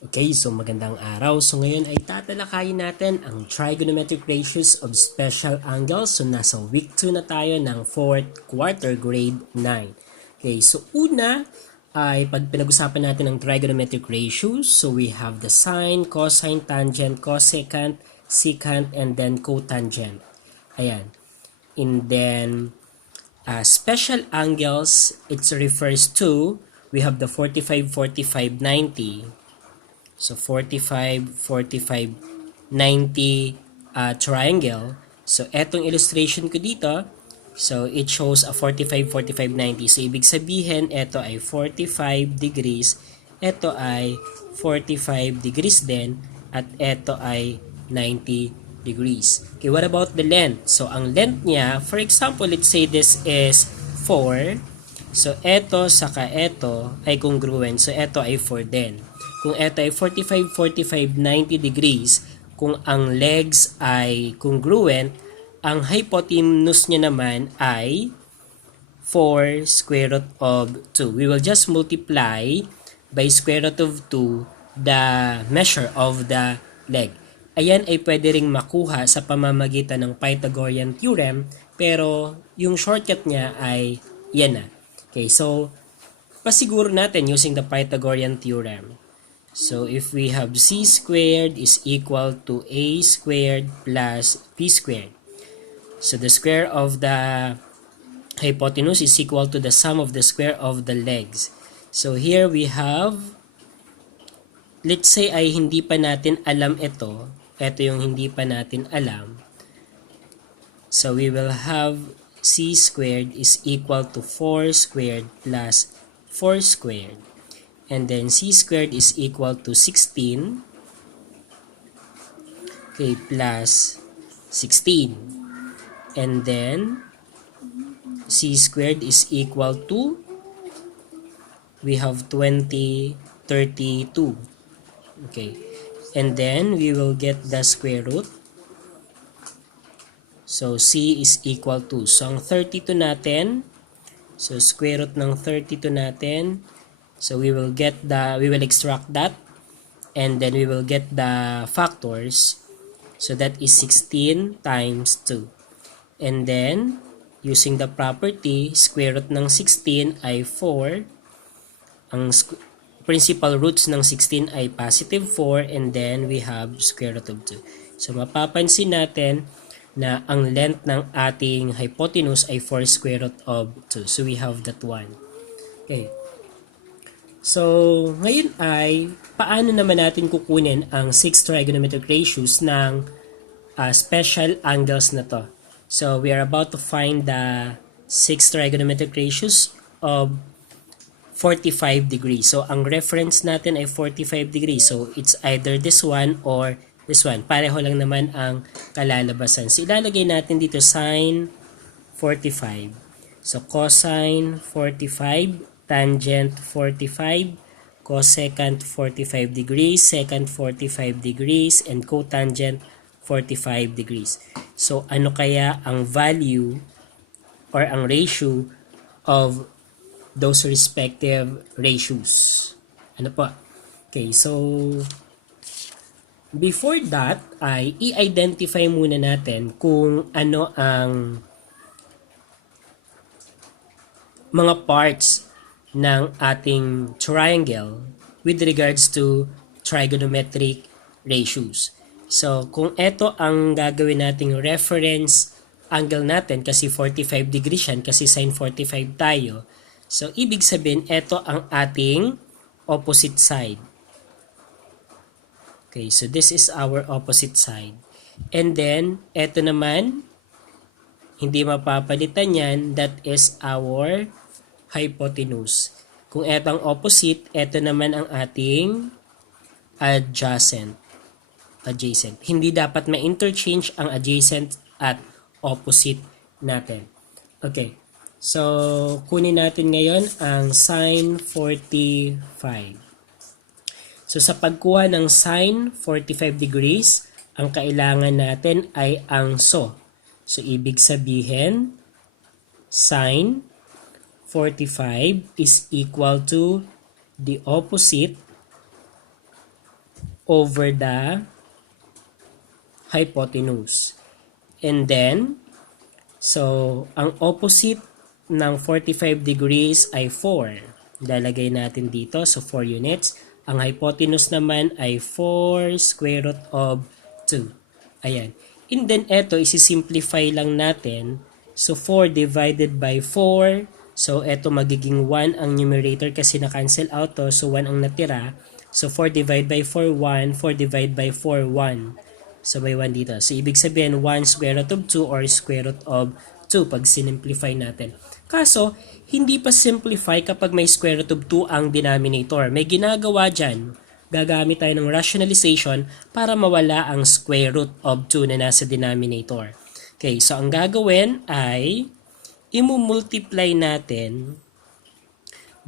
Okay, so magandang araw. So ngayon ay tatalakayin natin ang trigonometric ratios of special angles. So nasa week 2 na tayo ng 4th quarter grade 9. Okay, so una ay pag pinag-usapan natin ang trigonometric ratios, so we have the sine, cosine, tangent, cosecant, secant, and then cotangent. Ayan. And then special angles, it refers to, we have the 45, 45, 90. So 45, 45, 90 triangle. So etong illustration ko dito, so it shows a 45, 45, 90. So ibig sabihin, ito ay 45 degrees, ito ay 45 degrees din, at ito ay 90 degrees. Okay, what about the length? So ang length niya, for example, let's say this is 4. So ito saka ito ay congruent. So ito ay 4 din. Kung ito ay 45, 45, 90 degrees, kung ang legs ay congruent, ang hypotenuse niya naman ay 4 square root of 2. We will just multiply by square root of 2 the measure of the leg. Ayan ay pwede ring makuha sa pamamagitan ng Pythagorean theorem, pero yung shortcut niya ay yan na. Okay, so pasiguro natin using the Pythagorean theorem. So if we have c squared is equal to a squared plus b squared. So the square of the hypotenuse is equal to the sum of the square of the legs. So here we have, let's say ay hindi pa natin alam ito. Ito yung hindi pa natin alam. So we will have c squared is equal to 4 squared plus 4 squared. And then c squared is equal to 16, okay, plus 16. And then c squared is equal to, we have 20, 32. Okay. And then we will get the square root. So c is equal to, so ang 32 natin, so square root ng 32 natin, so we will extract that, and then we will get the factors. So that is 16 times 2. And then, using the property, square root ng 16 ay 4. Ang principal roots ng 16 ay positive 4, and then we have square root of 2. So mapapansin natin na ang length ng ating hypotenuse ay 4 square root of 2. So we have that one. Okay. So, ngayon ay, paano naman natin kukunin ang 6 trigonometric ratios ng special angles na to? So, we are about to find the 6 trigonometric ratios of 45 degrees. So, ang reference natin ay 45 degrees. So, it's either this one or this one. Pareho lang naman ang kalalabasan. So, ilalagay natin dito sine 45. So, cosine 45. Tangent 45, cosecant 45 degrees, secant 45 degrees, and cotangent 45 degrees. So, ano kaya ang value or ang ratio of those respective ratios? Ano po? Okay, so before that, ay i-identify muna natin kung ano ang mga parts ng ating triangle with regards to trigonometric ratios. So, kung ito ang gagawin nating reference angle natin, kasi 45 degrees yan, kasi sin 45 tayo, so ibig sabihin, ito ang ating opposite side. Okay, so this is our opposite side. And then, ito naman, hindi mapapalitan yan, that is our hypotenuse. Kung etong opposite, ito naman ang ating adjacent. Hindi dapat ma-interchange ang adjacent at opposite natin. Okay. So, kunin natin ngayon ang sine 45. So, sa pagkuha ng sine 45 degrees, ang kailangan natin ay ang so. So, ibig sabihin, sine 45 is equal to the opposite over the hypotenuse. And then, so, ang opposite ng 45 degrees ay 4. Lalagay natin dito. So, 4 units. Ang hypotenuse naman ay 4 square root of 2. Ayan. And then, eto, isi-simplify lang natin. So, 4 divided by 4. So, eto magiging 1 ang numerator kasi na-cancel out to. So, 1 ang natira. So, 4 divided by 4, 1. 4 divided by 4, 1. So, may 1 dito. So, ibig sabihin, 1 square root of 2 or square root of 2 pag sinimplify natin. Kaso, hindi pa simplify kapag may square root of 2 ang denominator. May ginagawa dyan. Gagamit tayo ng rationalization para mawala ang square root of 2 na nasa denominator. Okay, so ang gagawin ay imumultiply natin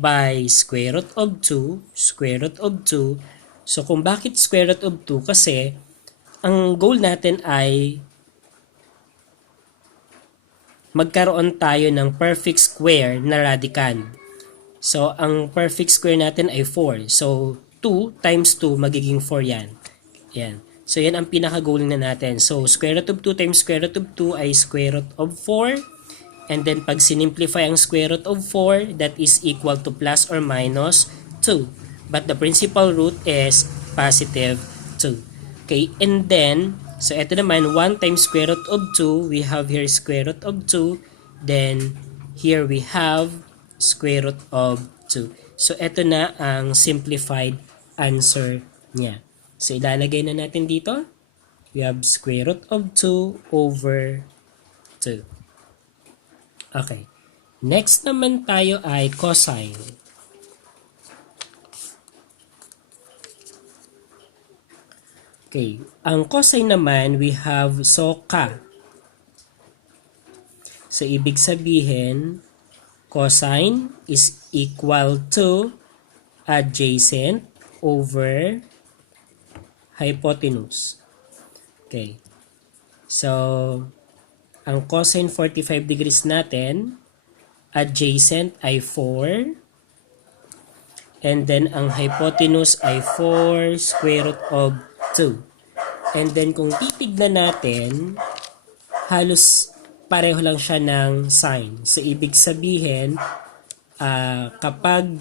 by square root of 2, square root of 2. So, kung bakit square root of 2? Kasi, ang goal natin ay magkaroon tayo ng perfect square na radicand. So, ang perfect square natin ay 4. So, 2 times 2 magiging 4 yan. Yan. So, yan ang pinaka-goal na natin. So, square root of 2 times square root of 2 ay square root of 4. And then, pag sinimplify ang square root of 4, that is equal to plus or minus 2. But the principal root is positive 2. Okay, and then, so ito naman, 1 times square root of 2, we have here square root of 2, then here we have square root of 2. So ito na ang simplified answer niya. So ilalagay na natin dito, we have square root of 2 over 2. Okay, next naman tayo ay cosine. Okay, ang cosine naman, we have ka. So, ibig sabihin, cosine is equal to adjacent over hypotenuse. Okay, so, ang cosine 45 degrees natin, adjacent ay 4, and then ang hypotenuse ay 4 square root of 2. And then kung titignan natin, halos pareho lang siya ng sign. So ibig sabihin, kapag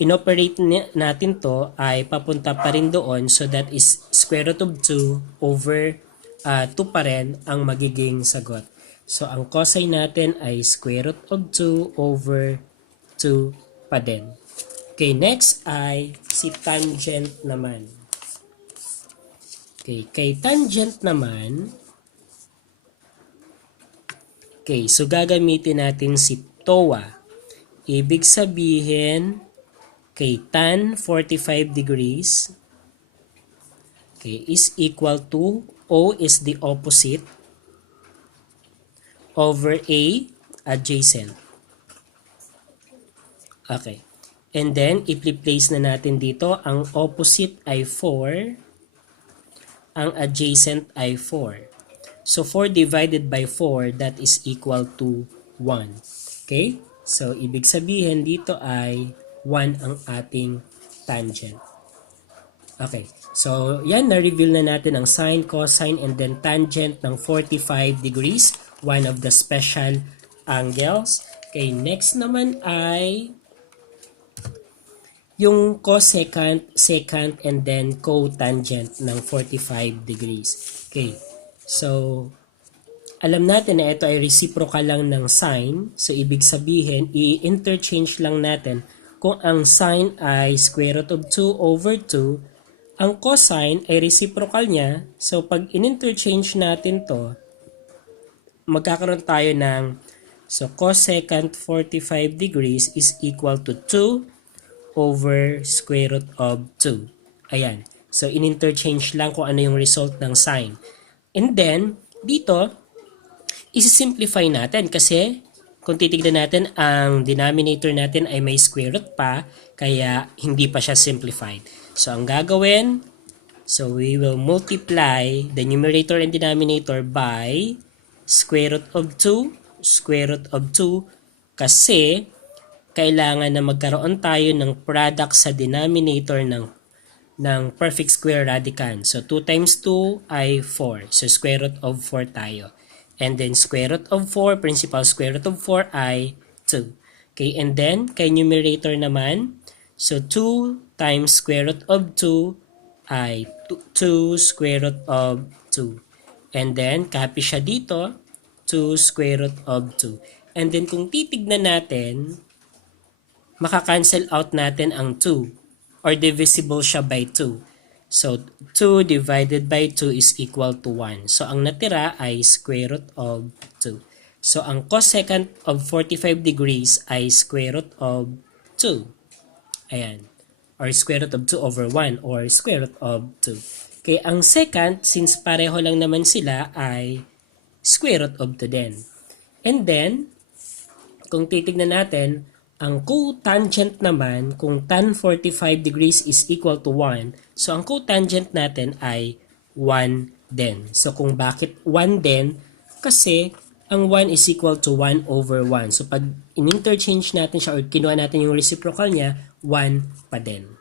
inoperate natin to ay papunta pa rin doon, so that is square root of 2 over 2 pa rin ang magiging sagot. So ang cosine natin ay square root of 2 over 2 pa din. Okay, next ay si tangent naman. Okay, kay tangent naman, okay, so gagamitin natin si TOA. Ibig sabihin, kay tan 45 degrees, okay, is equal to, O is the opposite, over A, adjacent. Okay, and then, i-place na natin dito, ang opposite ay 4, ang adjacent ay 4. So, 4 divided by 4, that is equal to 1. Okay? So, ibig sabihin dito ay 1 ang ating tangent. Okay. So, yan, na-reveal na natin ang sine, cosine, and then tangent ng 45 degrees, one of the special angles. Okay, next naman ay yung cosecant, secant, and then cotangent ng 45 degrees. Okay. So, alam natin na ito ay reciprocal lang ng sine. So, ibig sabihin, i-interchange lang natin kung ang sine ay square root of 2 over 2, ang cosine ay reciprocal niya. So, pag in-interchange natin to, magkakaroon tayo ng, so, cosecant 45 degrees is equal to 2 over square root of 2. Ayan. So, in-interchange lang kung ano yung result ng sine. And then, dito, isi-simplify natin kasi kung titignan natin, ang denominator natin ay may square root pa, kaya hindi pa siya simplified. So, ang gagawin, so we will multiply the numerator and denominator by square root of 2, square root of 2, kasi kailangan na magkaroon tayo ng product sa denominator ng ng perfect square radicand. So 2 times 2 ay 4. So square root of 4 tayo. And then square root of 4, principal square root of 4 ay 2. Okay, and then kay numerator naman, so 2 times square root of 2 ay 2 square root of 2. And then copy siya dito, 2 square root of 2. And then kung titignan natin, maka-cancel out natin ang 2 or divisible siya by 2. So 2 divided by 2 is equal to 1. So ang natira ay square root of 2. So ang cosecant of 45 degrees ay square root of 2. Ayan. Or square root of 2 over 1 or square root of 2. Okay, ang secant, since pareho lang naman sila, ay square root of 2 din. And then, kung titignan natin, ang cotangent naman, kung tan 45 degrees is equal to 1, so ang cotangent natin ay 1 din. So kung bakit 1 din, kasi ang 1 is equal to 1 over 1. So pag in-interchange natin siya or kinuha natin yung reciprocal niya, 1 pa din.